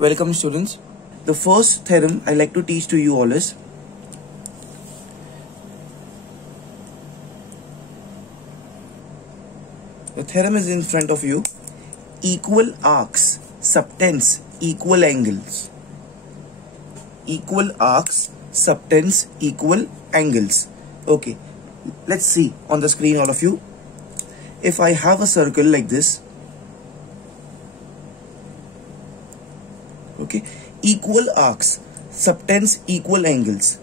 Welcome students. The first theorem I like to teach to you all is the theorem is in front of you. Equal arcs subtends equal angles. Equal arcs subtends equal angles. Okay, let's see on the screen all of you. If I have a circle like this, okay, equal arcs subtends equal angles.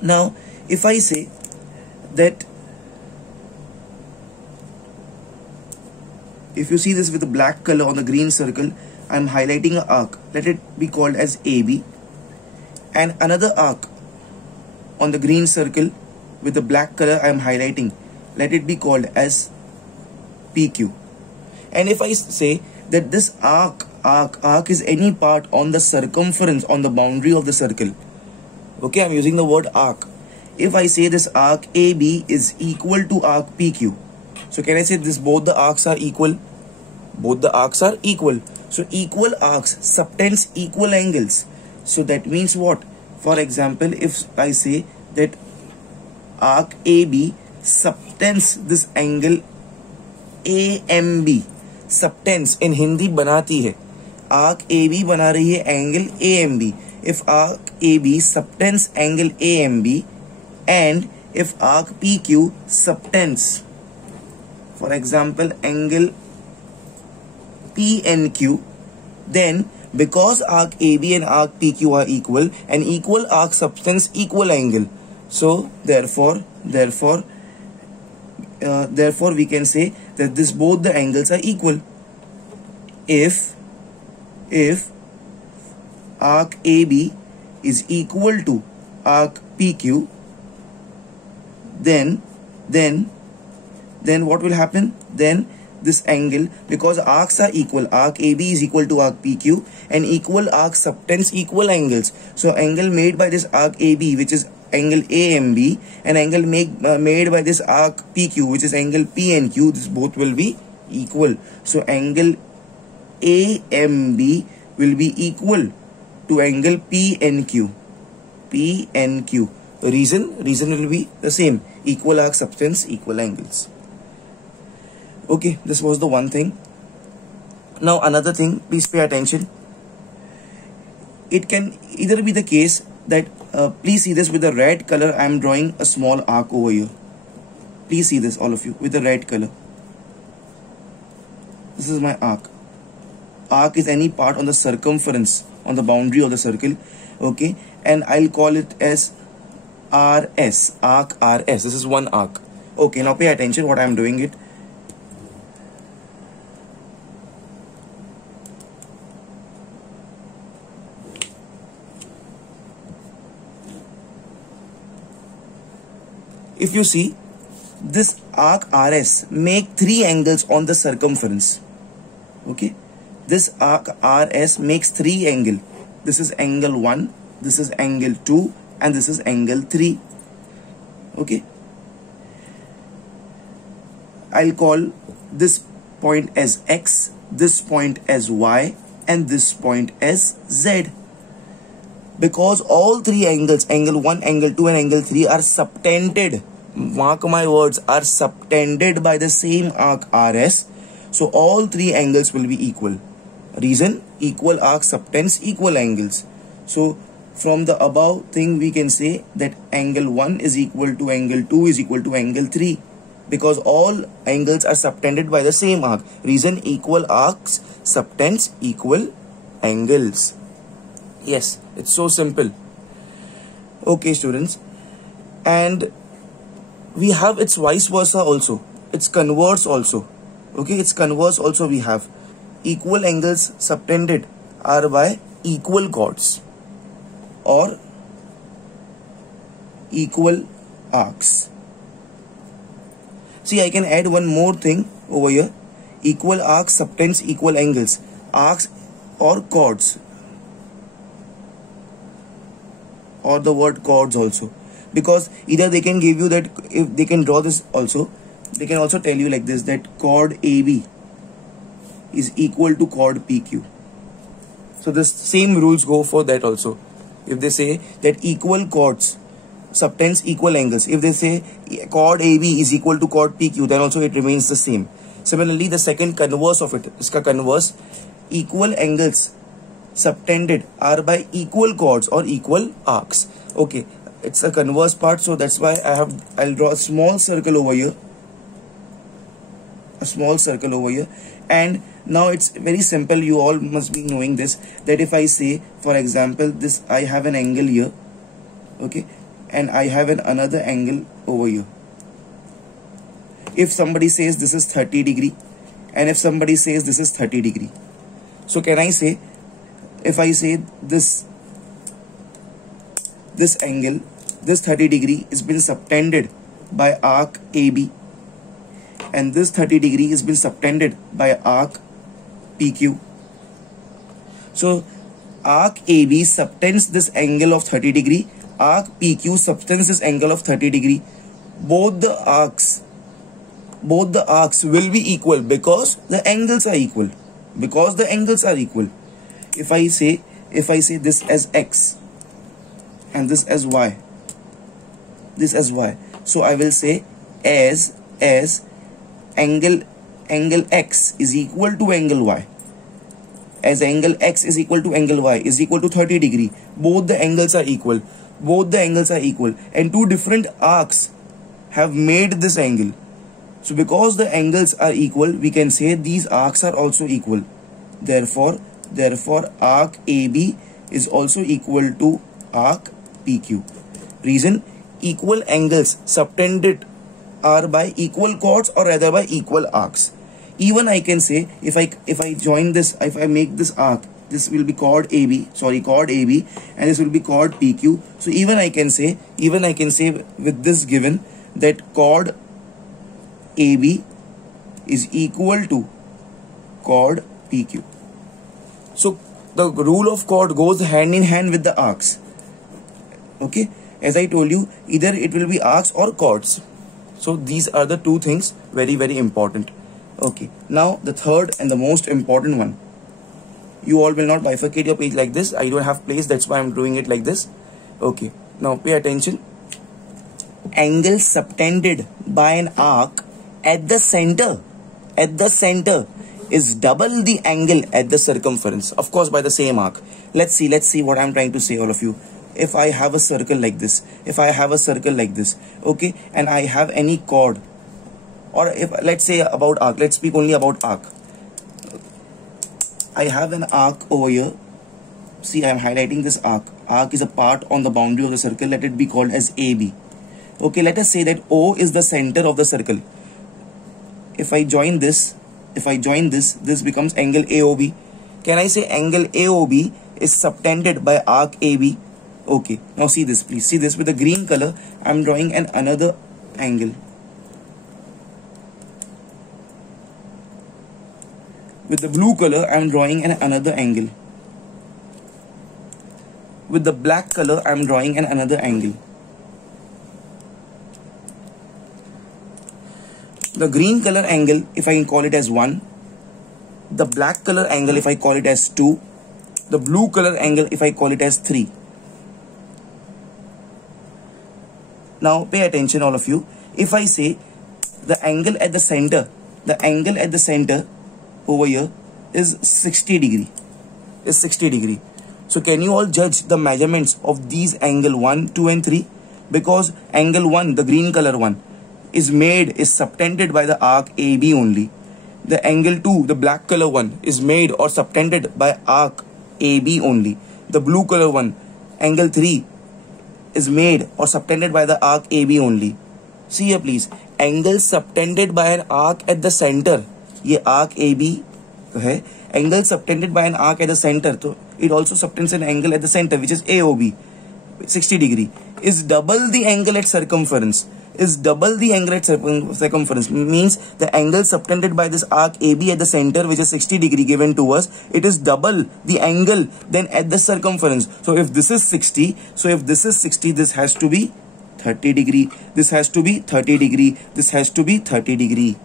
Now if I say that, if you see this with the black color on the green circle, I am highlighting an arc. Let it be called as AB, and another arc on the green circle with the black color I am highlighting. Let it be called as PQ. And if I say that this arc is any part on the circumference, on the boundary of the circle, okay, I'm using the word arc. If I say this arc AB is equal to arc PQ, so can I say this both the arcs are equal? Both the arcs are equal. So equal arcs subtends equal angles. So that means what? For example, if I say that arc AB subtends this angle AMB, subtends in Hindi बनाती है, arc AB बना रही है angle AMB. If arc AB subtends angle AMB, and if arc PQ subtends, for example, angle PNQ, then because arc AB and arc PQ are equal, and equal arc subtends equal angle, so therefore we can say that this both the angles are equal. If arc AB is equal to arc PQ, then what will happen? Then this angle, because arcs are equal, arc AB is equal to arc PQ, and equal arcs subtends equal angles. So angle made by this arc AB, which is angle AMB, and angle made by this arc PQ, which is angle PNQ, this both will be equal. So angle AMB will be equal to angle PNQ. Reason will be the same. Equal arc subtends equal angles. Okay, this was the one thing. Now another thing, please pay attention. It can either be the case that please see this with the red color. I am drawing a small arc over here. Please see this, all of you, with the red color. This is my arc. Arc is any part on the circumference, on the boundary of the circle, okay, and I'll call it as RS, arc RS. This is one arc. Okay, now pay attention what I am doing it. If you see, this arc RS make three angles on the circumference. Okay, this arc RS makes three angles. This is angle 1, this is angle 2, and this is angle 3. Okay, I'll call this point as X, this point as Y, and this point as Z. Because all three angles, angle 1, angle 2, and angle 3 are subtended, mark my words, are subtended by the same arc RS. So all three angles will be equal. Reason, equal arc subtends equal angles. So from the above thing we can say that angle 1 is equal to angle 2 is equal to angle 3. Because all angles are subtended by the same arc. Reason, equal arcs subtends equal angles. Yes, it's so simple. Okay students, and we have its vice versa also, its converse also. Okay, its converse also we have. Equal angles subtended are by equal chords or equal arcs. See, I can add one more thing over here. Equal arcs subtends equal angles. Arcs or chords, or the word chords also, because either they can give you that, if they can draw this also, they can also tell you like this, that chord AB is equal to chord PQ. So this same rules go for that also. If they say that equal chords subtends equal angles, if they say chord AB is equal to chord PQ, then also it remains the same. Similarly, the second converse of it, iska converse, equal angles subtended are by equal chords or equal arcs. Okay, it's a converse part, so that's why I'll draw a small circle over here. A small circle over here. And now it's very simple, you all must be knowing this, that if I say, for example, this, I have an angle here, okay, and I have another angle over here. If somebody says this is 30 degree and if somebody says this is 30 degree, so can I say, if I say this angle, this 30 degree is been subtended by arc AB, and this 30 degree is been subtended by arc PQ. So arc AB subtends this angle of 30 degree, arc PQ subtends this angle of 30 degree. Both the arcs will be equal because the angles are equal. Because the angles are equal. If I say this as X and this as Y, so I will say as angle X is equal to angle Y, as angle X is equal to angle Y is equal to 30 degree. Both the angles are equal. And two different arcs have made this angle. So because the angles are equal, we can say these arcs are also equal. Therefore arc AB is also equal to arc PQ. Reason, equal angles subtended are by equal chords or rather by equal arcs. Even I can say, if I join this, if I make this arc, this will be chord AB, and this will be chord PQ. So even I can say with this given that chord AB is equal to chord PQ. So the rule of chord goes hand in hand with the arcs. Okay, as I told you, either it will be arcs or chords. So these are the two things, very, very important. Okay, now the third and the most important one. You all will not bifurcate your page like this. I don't have place, that's why I'm doing it like this. Okay, now pay attention. Angle subtended by an arc at the center is double the angle at the circumference, of course by the same arc. Let's see what I'm trying to say, all of you. If I have a circle like this, okay, and I have any chord, or if let's say about arc, let's speak only about arc. I have an arc over here. See, I am highlighting this arc. Arc is a part on the boundary of the circle. Let it be called as AB. Okay, let us say that O is the center of the circle. If I join this, this becomes angle AOB. Can I say angle AOB is subtended by arc AB? Okay, now see this, please. See this, with the green color, I am drawing another angle. With the blue color, I am drawing another angle. With the black color, I am drawing another angle. The green color angle, if I call it as 1. The black color angle, if I call it as 2. The blue color angle, if I call it as 3. Now pay attention, all of you. If I say the angle at the center over here is 60 degree. So can you all judge the measurements of these angle 1, 2 and 3? Because angle 1, the green color one, is subtended by the arc AB only. The angle 2, the black color one, is made or subtended by arc AB only. The blue color one, angle 3, is made or subtended by the arc AB only. See here please, angle subtended by an arc at the center, ये arc AB है, angle subtended by an arc at the center, so it also subtends an angle at the center which is AOB, 60 degree, is double the angle at circumference. Means the angle subtended by this arc AB at the center, which is 60 degree given to us, it is double the angle then at the circumference. So if this is 60, this has to be 30 degree, this has to be 30 degree, this has to be 30 degree.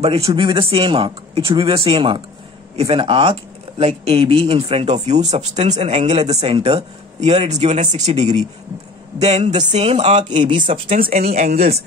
But it should be with the same arc. If an arc like AB in front of you, subtends an angle at the center. Here it is given as 60 degree. Then the same arc AB subtends any angles.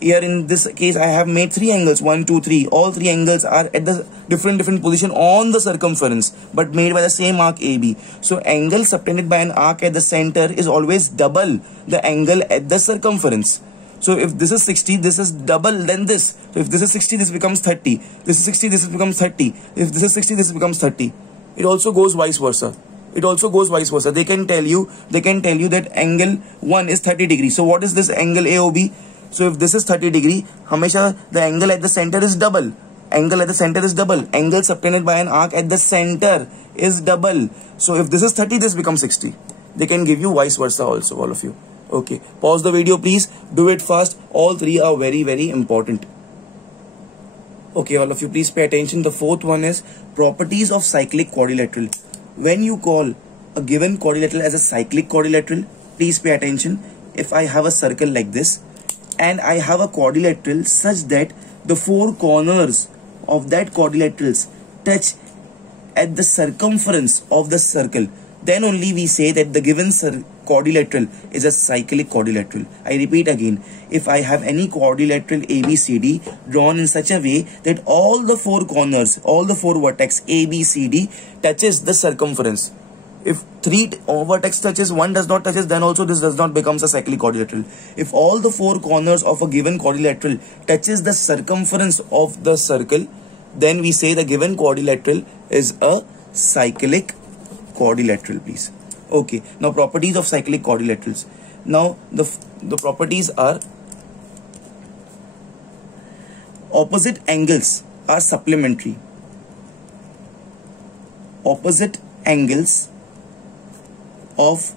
Here in this case I have made 3 angles, 1, 2, 3. All 3 angles are at the different position on the circumference, but made by the same arc AB. So angle subtended by an arc at the center is always double the angle at the circumference. So if this is 60, this is double than this. So if this is 60, this becomes 30. This is 60, this becomes 30. If this is 60, this becomes 30. It also goes vice versa. It also goes vice versa. They can tell you that angle 1 is 30 degrees. So what is this angle AOB? So if this is 30 degree, hamesha the angle at the center is double. Angle at the center is double. Angle subtended by an arc at the center is double. So if this is 30, this becomes 60. They can give you vice versa also, all of you. Okay, pause the video please. Do it fast. All 3 are very, very important. Okay, all of you please pay attention. The 4th one is properties of cyclic quadrilateral. When you call a given quadrilateral as a cyclic quadrilateral, please pay attention. If I have a circle like this, and I have a quadrilateral such that the 4 corners of that quadrilaterals touch at the circumference of the circle, then only we say that the given quadrilateral is a cyclic quadrilateral. I repeat again, if I have any quadrilateral ABCD drawn in such a way that all the 4 corners, all the 4 vertex ABCD touches the circumference. If 3 vertex touches, 1 does not touches, then also this does not becomes a cyclic quadrilateral. If all the 4 corners of a given quadrilateral touches the circumference of the circle, then we say the given quadrilateral is a cyclic quadrilateral, please. Okay, now properties of cyclic quadrilaterals. Now the properties are: opposite angles are supplementary. Opposite angles of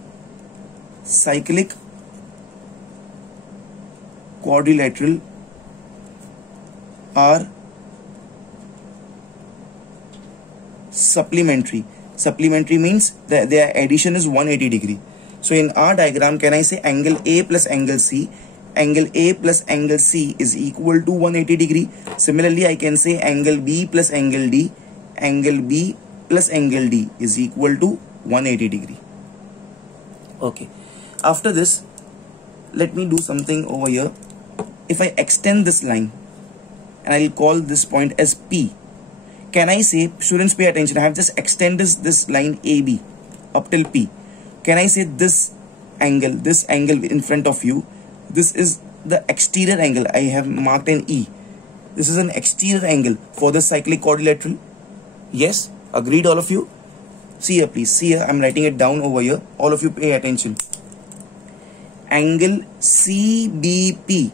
cyclic quadrilateral are supplementary. Supplementary means that their addition is 180 degree. So in our diagram, can I say angle A plus angle C? Angle A plus angle C is equal to 180 degree. Similarly, I can say angle B plus angle D. Angle B plus angle D is equal to 180 degree. Okay, after this, let me do something over here. If I extend this line and I'll call this point as P, can I say, students pay attention, I have just extended this line AB up till P. Can I say this angle in front of you, this is the exterior angle. I have marked an E. This is an exterior angle for the cyclic quadrilateral. Yes, agreed all of you? See here please, see here, I'm writing it down over here. All of you pay attention. Angle CBP.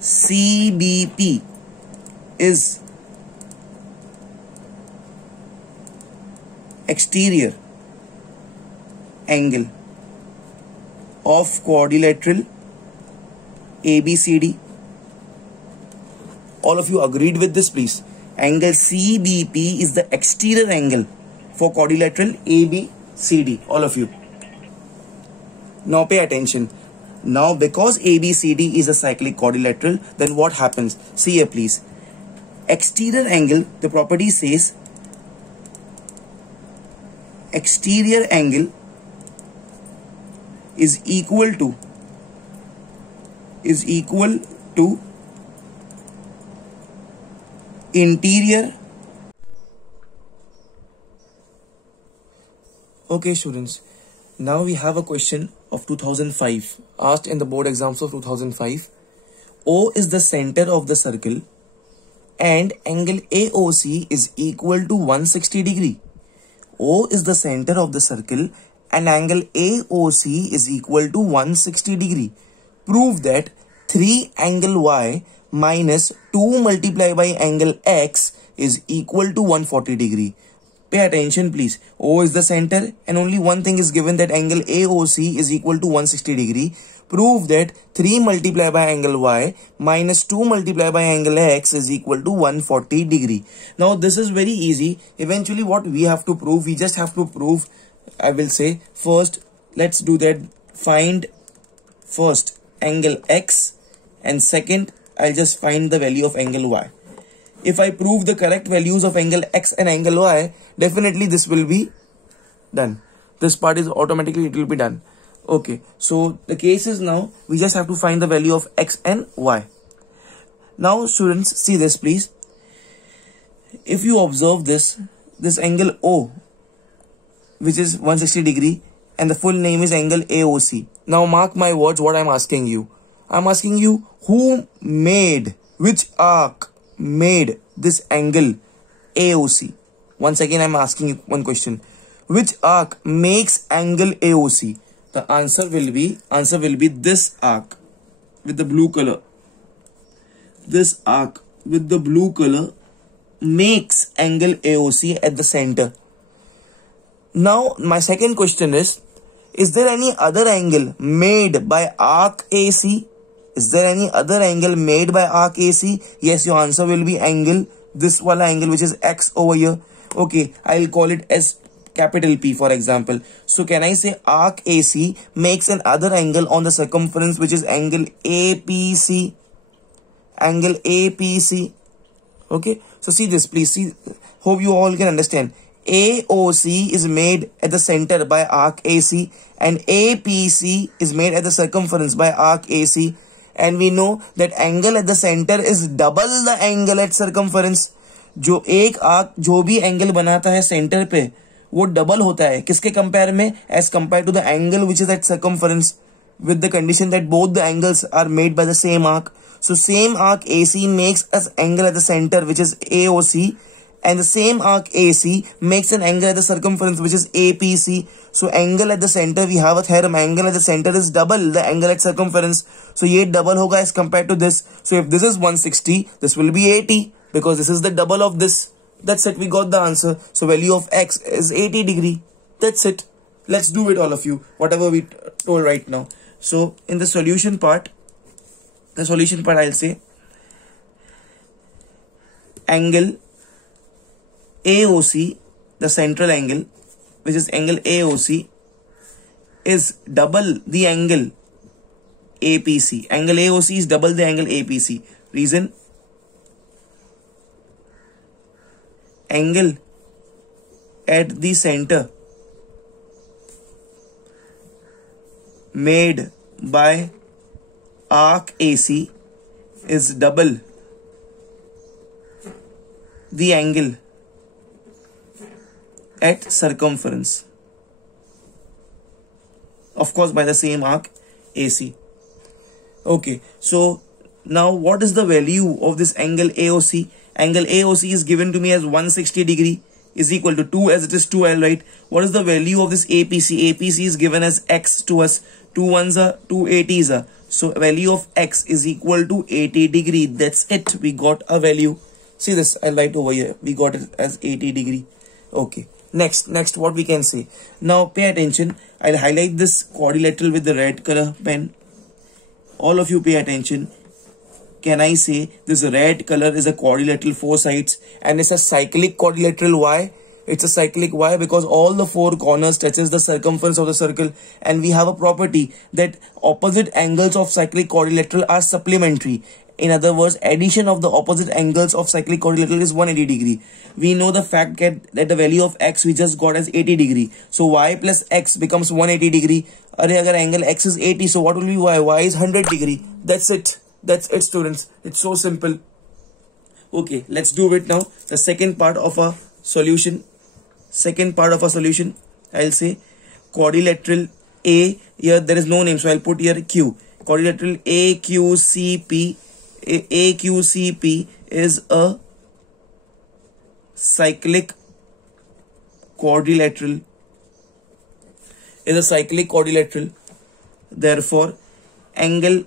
CBP is exterior angle of quadrilateral ABCD. All of you agreed with this please. Angle CBP is the exterior angle for quadrilateral ABCD. All of you. Now pay attention. Now because ABCD is a cyclic quadrilateral, then what happens? See here please. Exterior angle, the property says exterior angle is equal to interior. Okay students, now we have a question of 2005 asked in the board exams of 2005. O is the center of the circle and angle AOC is equal to 160 degree. O is the center of the circle and angle AOC is equal to 160 degree. Prove that 3 angle Y minus 2 multiplied by angle X is equal to 140 degree. Pay attention please. O is the center and only one thing is given, that angle AOC is equal to 160 degree. Prove that 3 multiplied by angle Y minus 2 multiplied by angle X is equal to 140 degree. Now this is very easy. Eventually what we have to prove, we just have to prove, I will say first, let's do that. Find first angle X and second I'll just find the value of angle Y. if I prove the correct values of angle X and angle Y, definitely this will be done. This part is automatically, it will be done. Okay, so the case is now we just have to find the value of X and Y. Now students, see this please. If you observe this angle O, which is 160 degree, and the full name is angle AOC. Now mark my words, what I'm asking you. I'm asking you, which arc made this angle AOC? Once again, I'm asking you one question. Which arc makes angle AOC? The answer will be this arc with the blue color. This arc with the blue color makes angle AOC at the center. Now, my second question is there any other angle made by arc AC? Is there any other angle made by arc AC? Yes, your answer will be angle, this wala angle which is X over here. Okay, I'll call it as capital P for example. So can I say arc AC makes an other angle on the circumference which is angle APC? Angle APC. Okay, so see this please. See, hope you all can understand. AOC is made at the center by arc AC and APC is made at the circumference by arc AC, and we know that angle at the center is double the angle at circumference. जो एक arc जो भी angle बनाता है centre पे वो double होता है किसके कंपेयर में? As compare to the angle which is at circumference, with the condition that both the angles are made by the same arc. So same arc AC makes an angle at the center which is AOC, and the same arc AC makes an angle at the circumference which is APC. So angle at the center, we have a theorem, angle at the center is double the angle at circumference. So ये double होगा as compared to this. So if this is 160, this will be 80 because this is the double of this. That's it, we got the answer. So value of X is 80 degree. That's it. Let's do it all of you, whatever we told right now. So in the solution part I'll say angle AOC, the central angle, which is angle AOC, is double the angle APC. Angle AOC is double the angle APC. Reason? Angle at the center made by arc AC is double the angle at circumference, of course by the same arc AC. Okay, so now what is the value of this angle AOC? Angle AOC is given to me as 160 degree is equal to 2 as it is 2L, right? What is the value of this APC? APC is given as X to us. 2 1s are 2 80s are. So value of X is equal to 80 degree. That's it. We got a value. See this, I'll write over here. We got it as 80 degree. Okay. Next what we can say. Now pay attention. I'll highlight this quadrilateral with the red color pen. All of you pay attention. Can I say this red color is a quadrilateral 4 sides and it's a cyclic quadrilateral? Why? It's a cyclic. Why? Because all the 4 corners touches the circumference of the circle, and we have a property that opposite angles of cyclic quadrilateral are supplementary. In other words, addition of the opposite angles of cyclic quadrilateral is 180 degree. We know the fact that the value of X we just got as 80 degree. So Y plus X becomes 180 degree. Agar angle X is 80, so what will be Y? Y is 100 degree. That's it. That's it, students. It's so simple. Okay, let's do it now. The second part of a solution. I'll say quadrilateral A. Here there is no name, so I'll put here Q. Quadrilateral AQCP. AQCP is a cyclic quadrilateral. Therefore, angle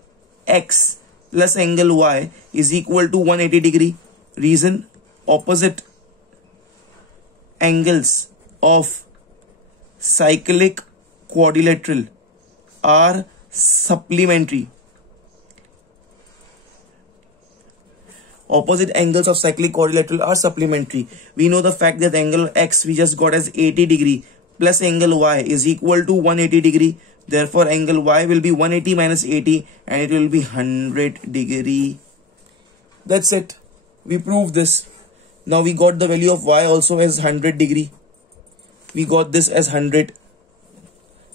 X plus angle Y is equal to 180 degree. Reason? Opposite angles of cyclic quadrilateral are supplementary. Opposite angles of cyclic quadrilateral are supplementary. We know the fact that angle X we just got as 80 degree plus angle Y is equal to 180 degree. Therefore, angle Y will be 180 minus 80 and it will be 100 degree. That's it. We prove this. Now we got the value of y also as 100 degree. We got this as 100.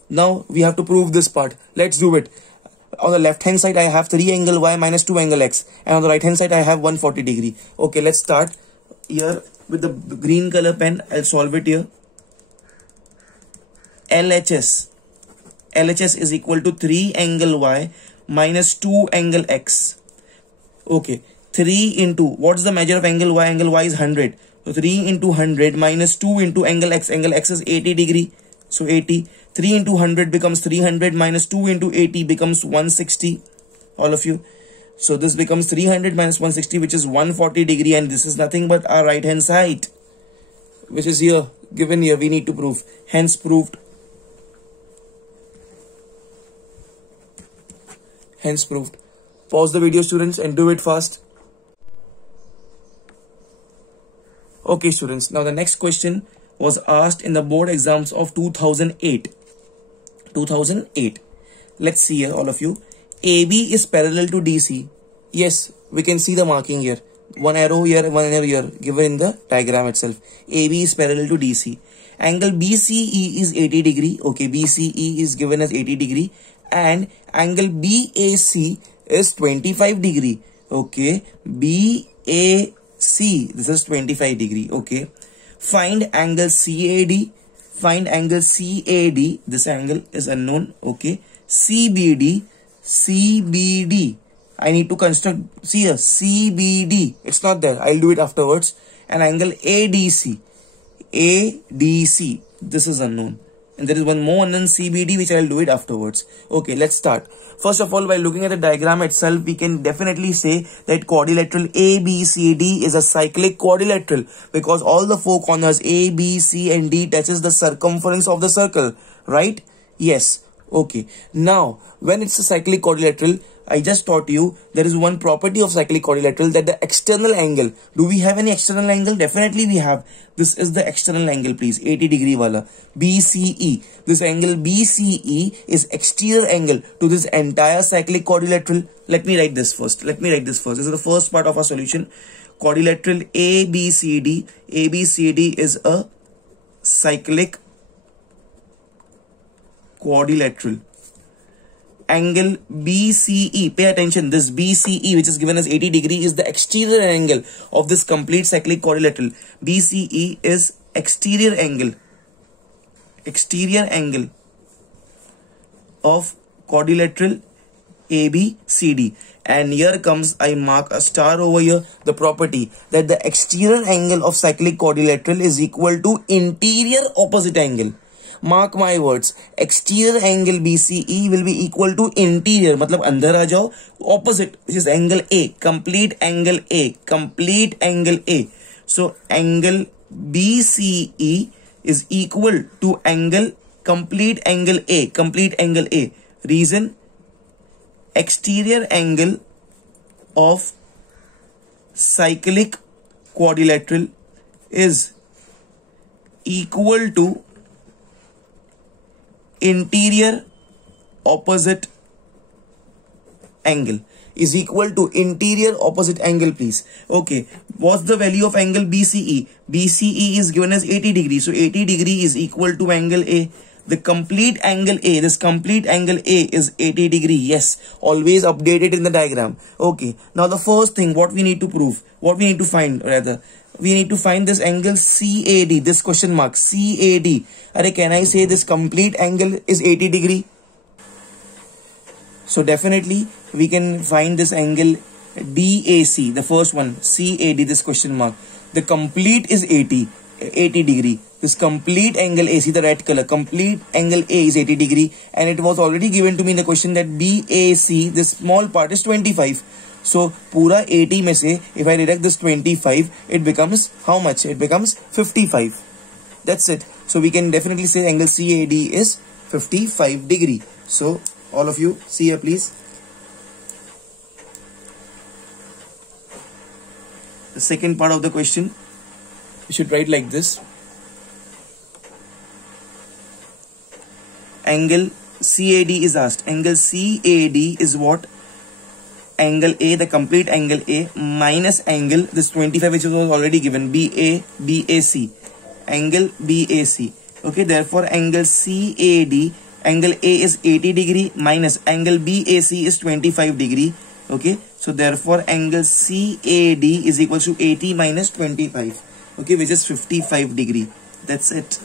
Now we have to prove this part. Let's do it. On the left hand side I have 3 angle y minus 2 angle x, and on the right hand side I have 140 degree. Okay, let's start here with the green color pen. I'll solve it here. LHS is equal to 3 angle y minus 2 angle x. Okay, 3 into, what's the measure of angle y? Angle y is 100. So 3 into 100 minus 2 into angle x. Angle x is 80 degree. So 80. 3 into 100 becomes 300 minus 2 into 80 becomes 160. All of you. So this becomes 300 minus 160, which is 140 degree, and this is nothing but our right hand side, which is here, given here. We need to prove. Hence proved. Hence proved. Pause the video, students, and do it fast. Okay, students. Now the next question was asked in the board exams of 2008. 2008. Let's see here, all of you. AB is parallel to DC. Yes, we can see the marking here. One arrow here, one arrow here, given in the diagram itself. AB is parallel to DC. Angle BCE is 80 degree. Okay, BCE is given as 80 degree. And angle BAC is 25 degree. Okay, BAC, this is 25 degree. Okay, find angle CAD. Find angle CAD. This angle is unknown. Okay, CBD. I need to construct, see here, CBD. It's not there. I'll do it afterwards. And angle ADC. This is unknown. And there is one more unknown, CBD, which I'll do it afterwards. Okay, let's start. First of all, by looking at the diagram itself, we can definitely say that quadrilateral ABCD is a cyclic quadrilateral, because all the four corners A, B, C and D touches the circumference of the circle, right? Yes. Okay. Now, when it's a cyclic quadrilateral, I just taught you there is one property of cyclic quadrilateral, that the external angle. Do we have any external angle? Definitely we have. This is the external angle, please. 80 degree wala. BCE. This angle BCE is exterior angle to this entire cyclic quadrilateral. Let me write this first. This is the first part of our solution. Quadrilateral ABCD. ABCD is a cyclic quadrilateral. Angle BCE, pay attention, this BCE, which is given as 80 degree, is the exterior angle of this complete cyclic quadrilateral. BCE is exterior angle of quadrilateral ABCD. And here comes, I mark a star over here, the property that the exterior angle of cyclic quadrilateral is equal to interior opposite angle. Mark my words, exterior angle BCE will be equal to interior, मतलब अंदर आ जाओ, opposite, which is angle A, complete angle A. So angle BCE is equal to complete angle A. Reason, exterior angle of cyclic quadrilateral is equal to interior opposite angle, please. Okay, what's the value of angle BCE? BCE is given as 80 degree. So 80 degree is equal to angle A. The complete angle A, this complete angle A is 80 degree. Yes, always update it in the diagram. Okay, now the first thing, what we need to find, we need to find this angle CAD, this question mark, CAD. Can I say this complete angle is 80 degree? So definitely we can find this angle DAC, the first one, CAD, this question mark. The complete is 80 degree. This complete angle AC, the red color, complete angle A is 80 degree. And it was already given to me in the question that BAC, this small part, is 25. So pura 80 mein se, if I deduct this 25, it becomes how much? It becomes 55. That's it. So we can definitely say angle CAD is 55 degree. So all of you see here, please. The second part of the question, you should write like this. Angle CAD is asked. Angle CAD is what? angle A, the complete angle A, minus angle this 25 which was already given, BAC, angle BAC. Okay, therefore angle CAD, angle A is 80 degree minus angle BAC is 25 degree. Okay, so therefore angle CAD is equal to 80 minus 25. Okay, which is 55 degree. That's it.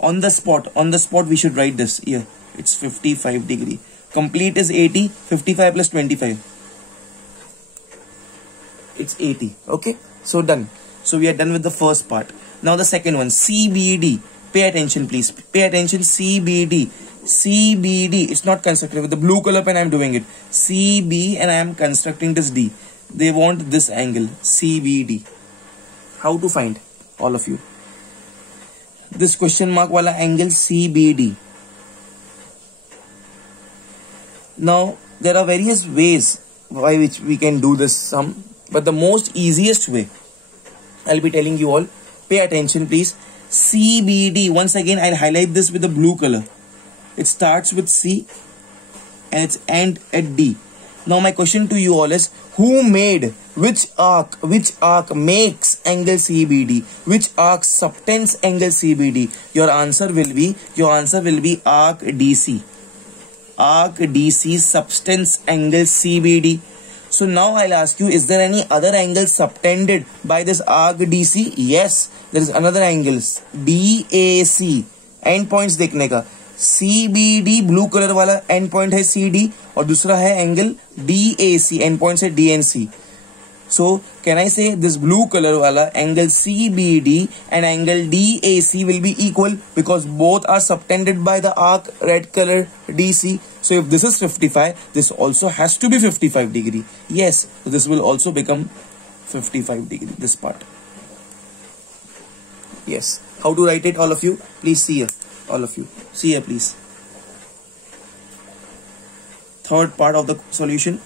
On the spot we should write this here. It's 55 degree. Complete is 80, 55 plus 25. It's 80. Okay, so done. So we are done with the first part. Now the second one, CBD. Pay attention, please. Pay attention. CBD. CBD. It's not constructed with the blue color pen. I am doing it. CB and I am constructing this D. They want this angle CBD. How to find, all of you? This question mark wala angle CBD. Now there are various ways by which we can do this sum, but the most easiest way I'll be telling you all. Pay attention, please. CBD. Once again, I'll highlight this with the blue color. It starts with C and it's end at D. Now my question to you all is, who made, which arc makes angle CBD? Which arc subtends angle CBD? Your answer will be arc DC. Arc DC subtends angle CBD. So now I'll ask you, is there any other angle subtended by this arc DC? Yes, there is another angle DAC. End points देखने का. CBD blue colour वाला and point है CD और दूसरा है angle DAC, and point है DNC. So can I say this blue color wala angle CBD and angle DAC will be equal because both are subtended by the arc red color DC. So if this is 55, this also has to be 55 degree. Yes, so this will also become 55 degree, this part. Yes. How to write it, all of you? Please see here. All of you. See here, please. Third part of the solution.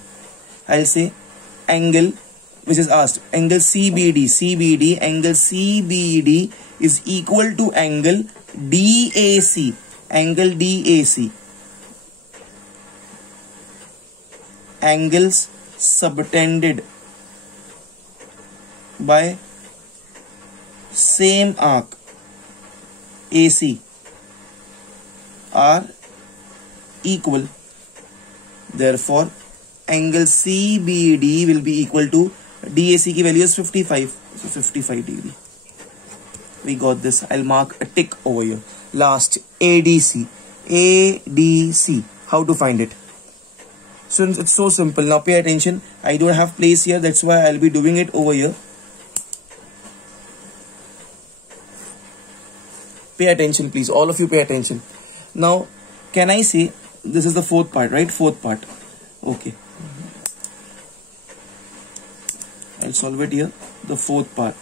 I'll say angle which is asked. Angle CBD. Angle CBD is equal to angle DAC. Angle DAC. Angles subtended by same arc AC are equal. Therefore, angle CBD will be equal to DAC की value is 55. So 55 degree. We got this. I'll mark a tick over here. Last, ADC. ADC. How to find it? So it's so simple. Now pay attention. I don't have place here. That's why I'll be doing it over here. Pay attention, please. All of you pay attention. Now, can I say, this is the fourth part, right? Fourth part. Okay. I'll solve it here. The fourth part.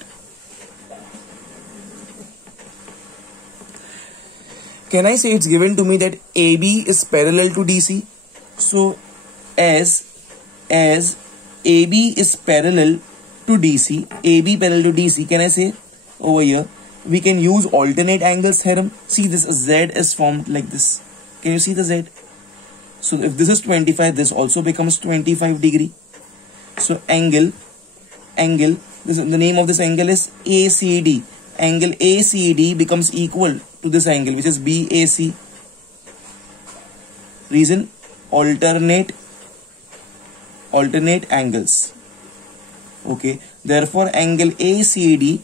Can I say it's given to me that AB is parallel to DC? So, as AB is parallel to DC, AB parallel to DC, can I say over here, we can use alternate angles theorem. See, this Z is formed like this. Can you see the Z? So if this is 25, this also becomes 25 degree. So angle, this, the name of this angle is ACD. Angle ACD becomes equal to this angle, which is BAC. Reason, alternate angles. Okay, therefore angle ACD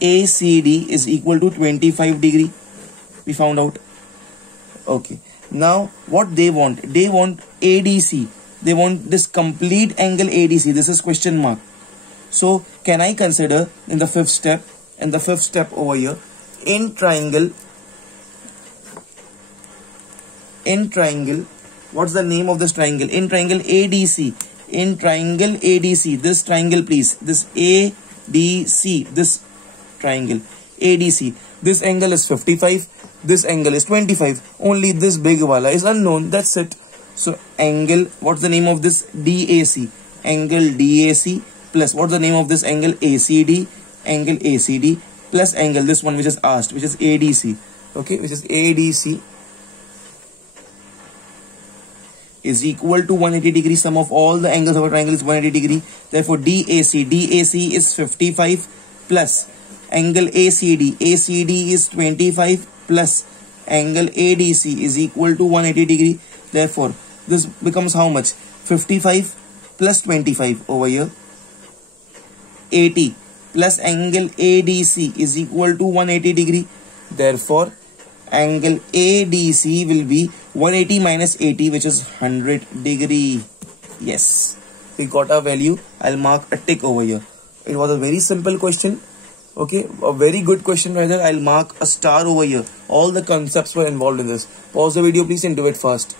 is equal to 25 degree. We found out. Okay, now what they want ADC. They want this complete angle ADC. This is question mark. So can I consider in the fifth step over here, in triangle, what's the name of this triangle? In triangle ADC. This triangle, please, this ADC, this triangle ADC, this angle is 55, this angle is 25, only this big wala is unknown. That's it. So angle, what's the name of this? DAC. Angle DAC plus what's the name of this angle? ACD. Angle ACD plus angle, this one which is asked, which is ADC. Okay, which is ADC is equal to 180 degree. Sum of all the angles of a triangle is 180 degree. Therefore DAC is 55 plus angle ACD is 25 plus angle ADC is equal to 180 degree. Therefore this becomes how much? 55 plus 25 over here, 80 plus angle ADC is equal to 180 degree. Therefore angle ADC will be 180 minus 80, which is 100 degree. Yes, we got our value. I'll mark a tick over here. It was a very simple question. Okay, a very good question rather. I'll mark a star over here. All the concepts were involved in this. Pause the video please and do it fast.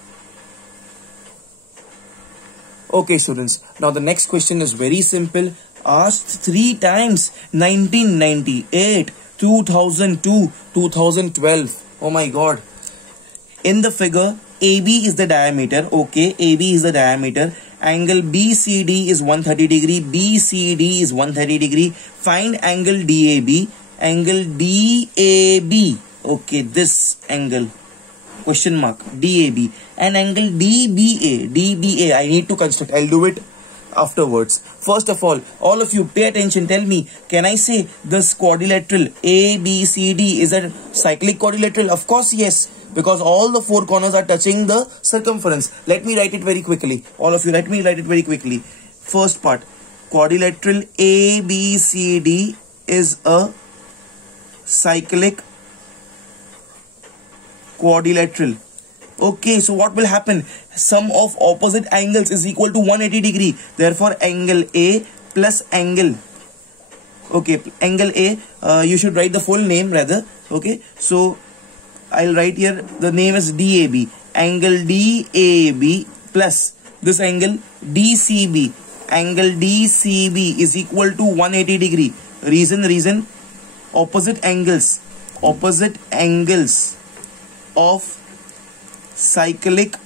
Okay students, now the next question is very simple. Asked 3 times: 1998, 2002, 2012. Oh my god. In the figure, AB is the diameter. Okay, AB is the diameter. Angle BCD is 130 degree. BCD is 130 degree. Find angle DAB. Angle DAB. Okay, this angle. Question mark. DAB. And angle DBA. DBA. I need to construct. I'll do it afterwards. First of all of you pay attention. Tell me, can I say this quadrilateral ABCD is a cyclic quadrilateral? Of course yes, because all the 4 corners are touching the circumference. Let me write it very quickly. All of you, let me write it very quickly. First part, quadrilateral ABCD is a cyclic quadrilateral. Okay, so what will happen? Sum of opposite angles is equal to 180 degree. Therefore, angle A plus angle. Okay, angle A, you should write the full name rather. Okay, so I'll write here, the name is DAB. Angle DAB plus this angle DCB. Angle DCB is equal to 180 degree. Reason, opposite angles of cyclic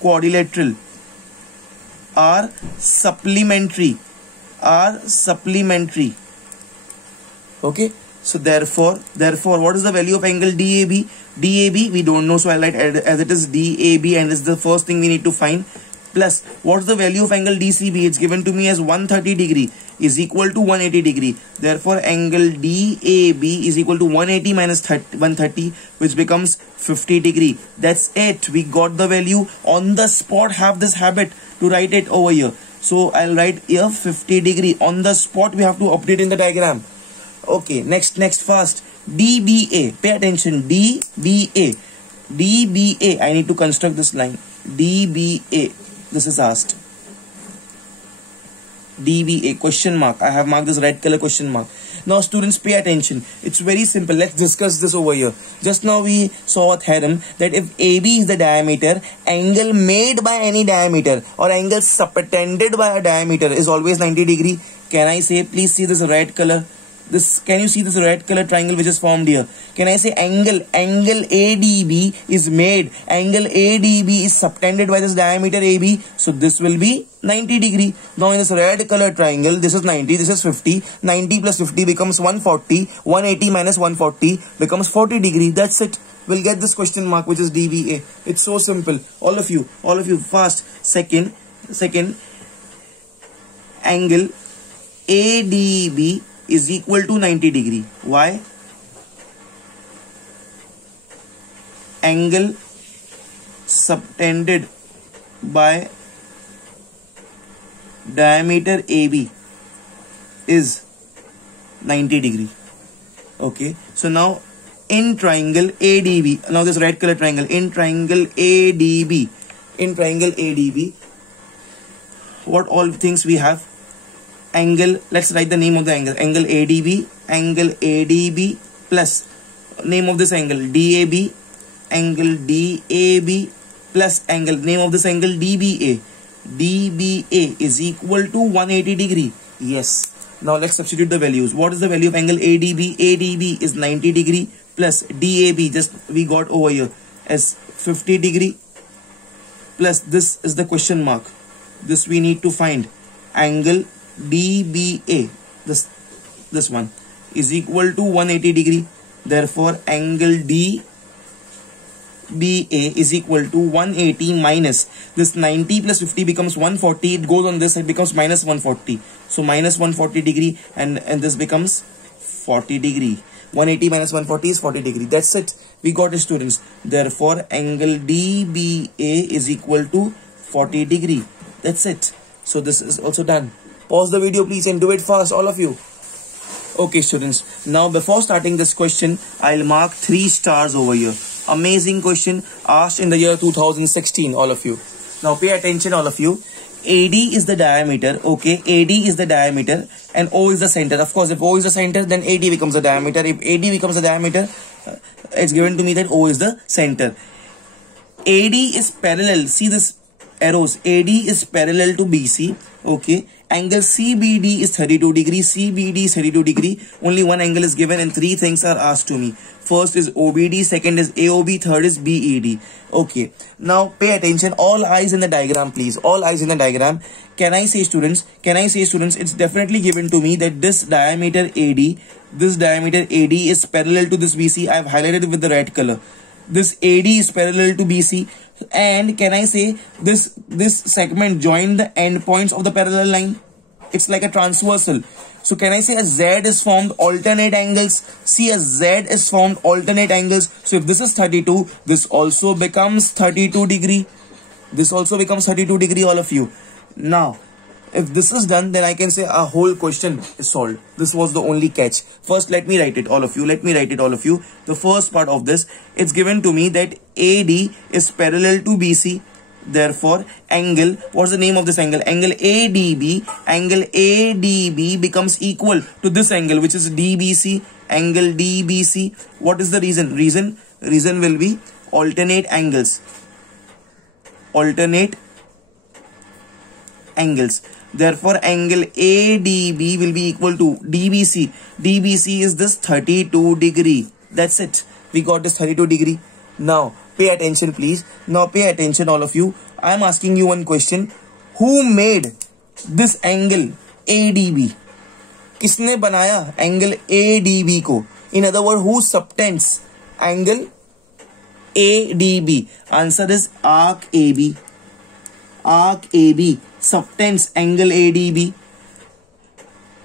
quadrilateral are supplementary. Okay, so therefore what is the value of angle DAB? DAB we don't know, so I'll write as it is DAB, and this is the first thing we need to find. Plus what's the value of angle DCB? It's given to me as 130 degree is equal to 180 degree. Therefore angle DAB is equal to 180 minus 130, which becomes 50 degree. That's it. We got the value on the spot. Have this habit to write it over here. So I'll write here 50 degree on the spot. We have to update in the diagram. Okay, next fast. DBA. Pay attention. DBA. I need to construct this line. DBA. This is asked. DBA question mark. I have marked this red color question mark. Now students, pay attention. It's very simple. Let's discuss this over here. Just now we saw a theorem that if AB is the diameter, angle made by any diameter or angle subtended by a diameter is always 90 degree. Can I say, please see this red color? Can you see this red color triangle which is formed here? Can I say angle ADB is made, angle ADB is subtended by this diameter AB, so this will be 90 degree. Now in this red color triangle, this is 90, this is 50, 90 plus 50 becomes 140, 180 minus 140 becomes 40 degree. That's it. We'll get this question mark, which is DBA. It's so simple. All of you fast. Second angle ADB is equal to 90 degree. Why? Angle subtended by diameter AB is 90 degree. Okay, so now in triangle ADB, now this red color triangle, in triangle ADB, what all things we have? Angle, let's write the name of the angle. Angle ADB plus name of this angle DAB, angle DAB plus angle, name of this angle DBA. DBA is equal to 180 degree. Yes. Now let's substitute the values. What is the value of angle ADB? ADB is 90 degree plus DAB, just we got over here as 50 degree plus this is the question mark. This we need to find. Angle DBA, this one is equal to 180 degree. Therefore angle DBA is equal to 180 minus this 90 plus 50 becomes 140. It goes on this side, becomes minus 140. So minus 140 degree, and this becomes 40 degree. 180 minus 140 is 40 degree. That's it. We got it, students. Therefore, angle DBA is equal to 40 degree. That's it. So this is also done. Pause the video please and do it fast, all of you. Okay, students. Now before starting this question, I'll mark 3 stars over here. Amazing question asked in the year 2016, all of you. Now pay attention, all of you. AD is the diameter, okay? AD is the diameter and O is the center. Of course, if O is the center, then AD becomes the diameter. If AD becomes the diameter, it's given to me that O is the center. AD is parallel. See this arrows. AD is parallel to BC, okay? Angle CBD is 32 degree. CBD is 32 degree. Only one angle is given and 3 things are asked to me. First is OBD, second is AOB, third is BED. Okay. Now pay attention. All eyes in the diagram, please. All eyes in the diagram. Can I say, students? It's definitely given to me that this diameter AD is parallel to this BC. I have highlighted with the red color. This AD is parallel to BC. And can I say this segment join the endpoints of the parallel line? It's like a transversal. So can I say a Z is formed alternate angles? See, a Z is formed alternate angles. So if this is 32, this also becomes 32 degree. This also becomes 32 degree, all of you. Now, if this is done, then I can say a whole question is solved. This was the only catch. First, let me write it, all of you. The first part of this, it's given to me that AD is parallel to BC. Therefore, angle, what's the name of this angle? Angle ADB. Angle ADB becomes equal to this angle, which is DBC. Angle DBC. What is the reason? Reason will be alternate angles. Alternate angles. Therefore, angle ADB will be equal to DBC. DBC is this 32 degree. That's it. We got this 32 degree. Now, pay attention, please. Now, pay attention, all of you. I am asking you one question. Who made this angle ADB? किसने बनाया angle ADB को? In other words, who subtends angle ADB? Answer is arc AB. Arc AB subtends angle ADB.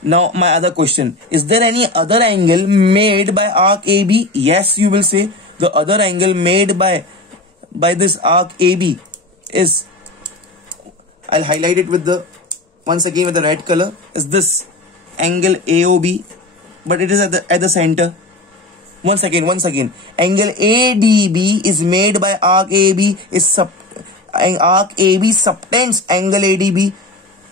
Now my other question, is there any other angle made by arc AB? Yes, you will say the other angle made by this arc AB is, I'll highlight it with the, once again with the red color, is this angle AOB, but it is at the center. Once again, angle ADB is made by arc AB, arc AB subtends angle ADB.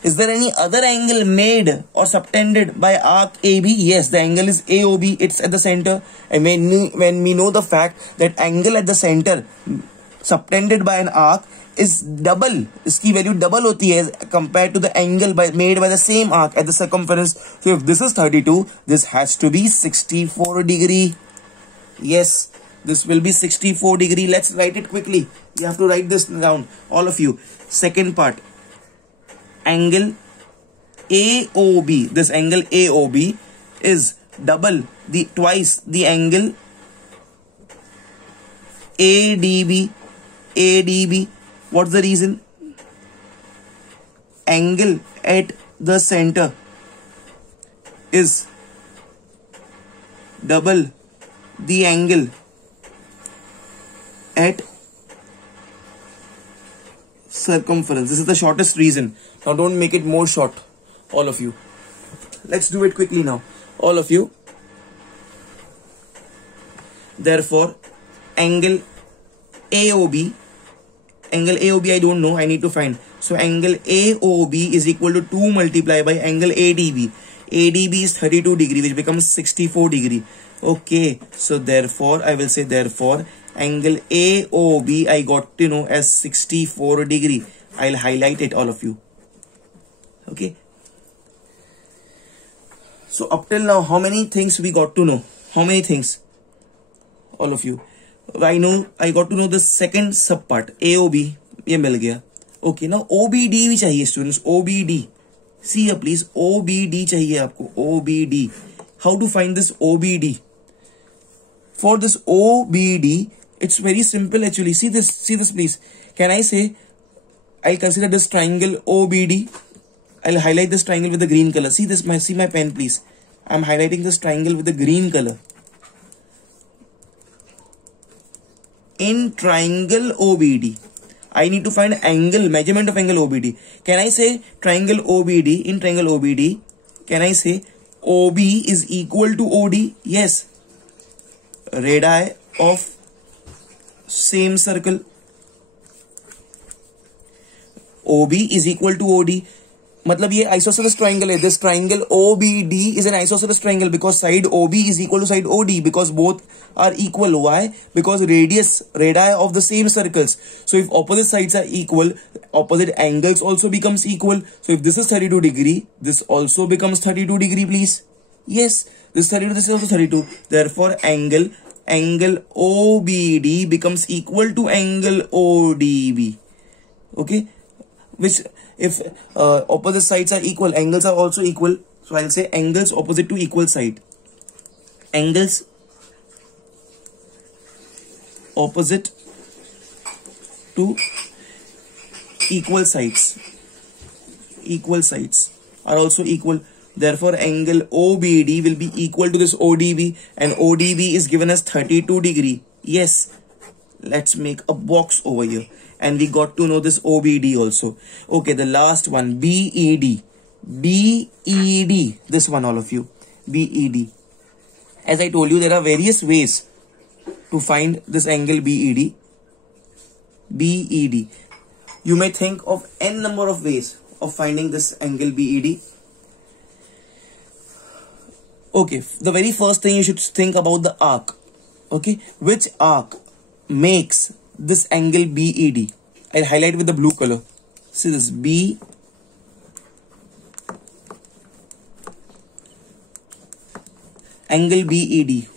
Is there any other angle made or subtended by arc AB? Yes, the angle is AOB. It's at the center. And when we know the fact that angle at the center subtended by an arc is double, इसकी value double होती है compared to the angle made by the same arc at the circumference. So if this is 32, this has to be 64 degree. Yes, this will be 64 degree. Let's write it quickly. You have to write this down, all of you. Second part, angle AOB. This angle AOB is twice the angle ADB. What's the reason? Angle at the center is double the angle at circumference. This is the shortest reason. Now don't make it more short, all of you. Let's do it quickly now, all of you. Therefore, angle AOB I don't know, I need to find. So angle AOB is equal to 2 multiplied by angle ADB. ADB is 32 degree, which becomes 64 degree. Okay, so therefore I will say angle AOB I got to know as 64 degree. I'll highlight it, all of you. Okay. So up till now, how many things we got to know? How many things? All of you. I got to know the second sub part, AOB. ये मिल गया. Okay, now OBD भी चाहिए, students. OBD. See here, please. OBD चाहिए आपको. OBD. How to find this OBD? For this OBD, It's very simple actually. See this please. Can I say, I'll consider this triangle OBD. I'll highlight this triangle with the green color. See my pen please. I'm highlighting this triangle with the green color. In triangle OBD, I need to find angle, measurement of angle OBD. Can I say triangle OBD, in triangle OBD, can I say OB is equal to OD? Yes. Radii of same circle. OB is equal to OD. मतलब ये isosceles triangle है. This triangle OBD is an isosceles triangle because side OB is equal to side OD because both are equal. Why? Because radii of the same circles. So if opposite sides are equal, opposite angles also becomes equal. So if this is 32 degree, this also becomes 32 degree, please. Yes, this is 32, this is also 32. Therefore, angle OBD becomes equal to angle ODB. Okay, which if opposite sides are equal, angles are also equal. So I'll say angles opposite to equal side. Angles opposite to equal sides. Equal sides are also equal. Therefore, angle OBD will be equal to this ODB, and ODB is given as 32 degree. Yes, let's make a box over here. And we got to know this OBD also. Okay, the last one, BED. BED. This one, all of you. BED. As I told you, there are various ways to find this angle BED. BED. You may think of n number of ways of finding this angle BED. Okay, the very first thing you should think about the arc. Okay, which arc makes this angle BED? I'll highlight with the blue color. See this B. Angle BED.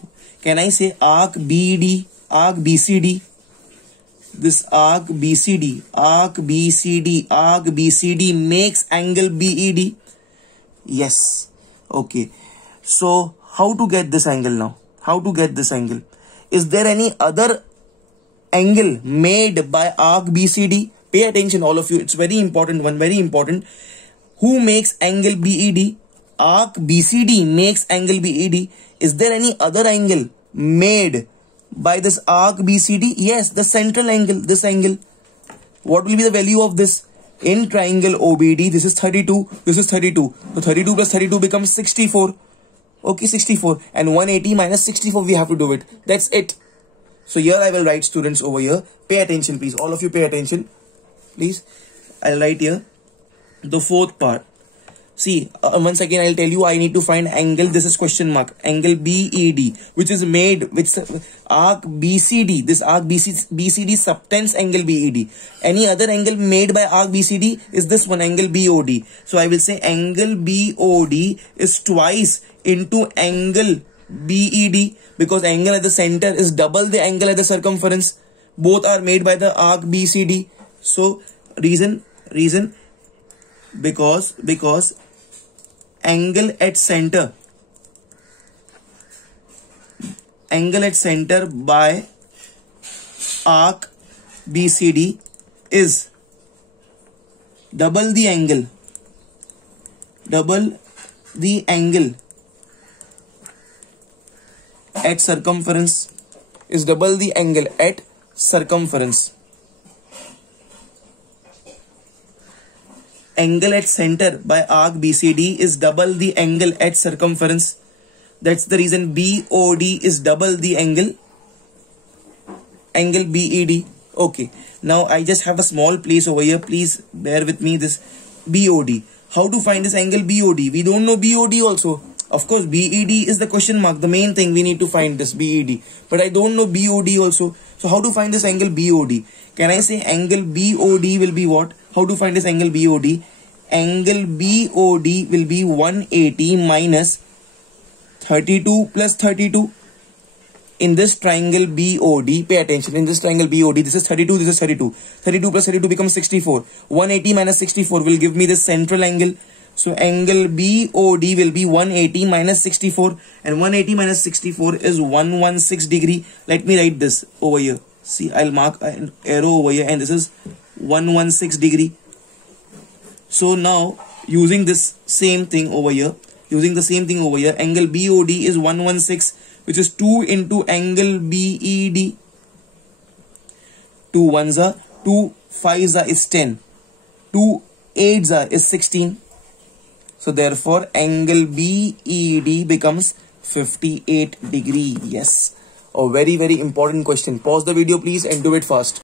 Can I say arc BED, arc BCD? This arc BCD, arc BCD, arc BCD makes angle BED. Yes. Okay. So how to get this angle now? How to get this angle? Is there any other angle made by arc BCD? Pay attention, all of you. It's very important one. Very important. Who makes angle BED? Arc BCD makes angle BED. Is there any other angle made by this arc BCD? Yes, the central angle. This angle. What will be the value of this? In triangle OBD, this is 32. This is 32. So 32 plus 32 becomes 64. Okay, 64. And 180 minus 64, we have to do it. That's it. So here I will write, students, over here. Pay attention, please. All of you pay attention. Please. I'll write here the fourth part. See, once again, I'll tell you, I need to find angle. This is question mark. Angle BED, which is made with arc BCD. This arc BCD subtends angle BED. Any other angle made by arc BCD is this one, angle BOD. So I will say angle BOD is twice into angle BED, because angle at the center is double the angle at the circumference. Both are made by the arc BCD. So reason because angle at center by arc BCD is double the angle at circumference, is double the angle at circumference. Angle at center by arc BCD is double the angle at circumference. That's the reason BOD is double the angle BED. Okay, now I just have a small place over here. Please bear with me. This BOD. How to find this angle BOD? We don't know BOD also. Of course, BED is the question mark. The main thing we need to find this BED. But I don't know BOD also. So how to find this angle BOD? Can I say angle BOD will be what? How to find this angle BOD? Angle BOD will be 180 minus 32 plus 32. In this triangle BOD, pay attention, in this triangle BOD, this is 32, this is 32. 32 plus 32 becomes 64. 180 minus 64 will give me the central angle. So angle BOD will be 180 minus 64, and 180 minus 64 is 116 degree. Let me write this over here. See, I'll mark an arrow over here, and this is 116 degree. So now using this same thing over here, angle BOD is 116, which is 2 into angle BED. 2 ones are 2 5s are is 10, 2 8s are is 16. So therefore angle BED becomes 58 degree. Yes, a very important question. Pause the video please and do it fast.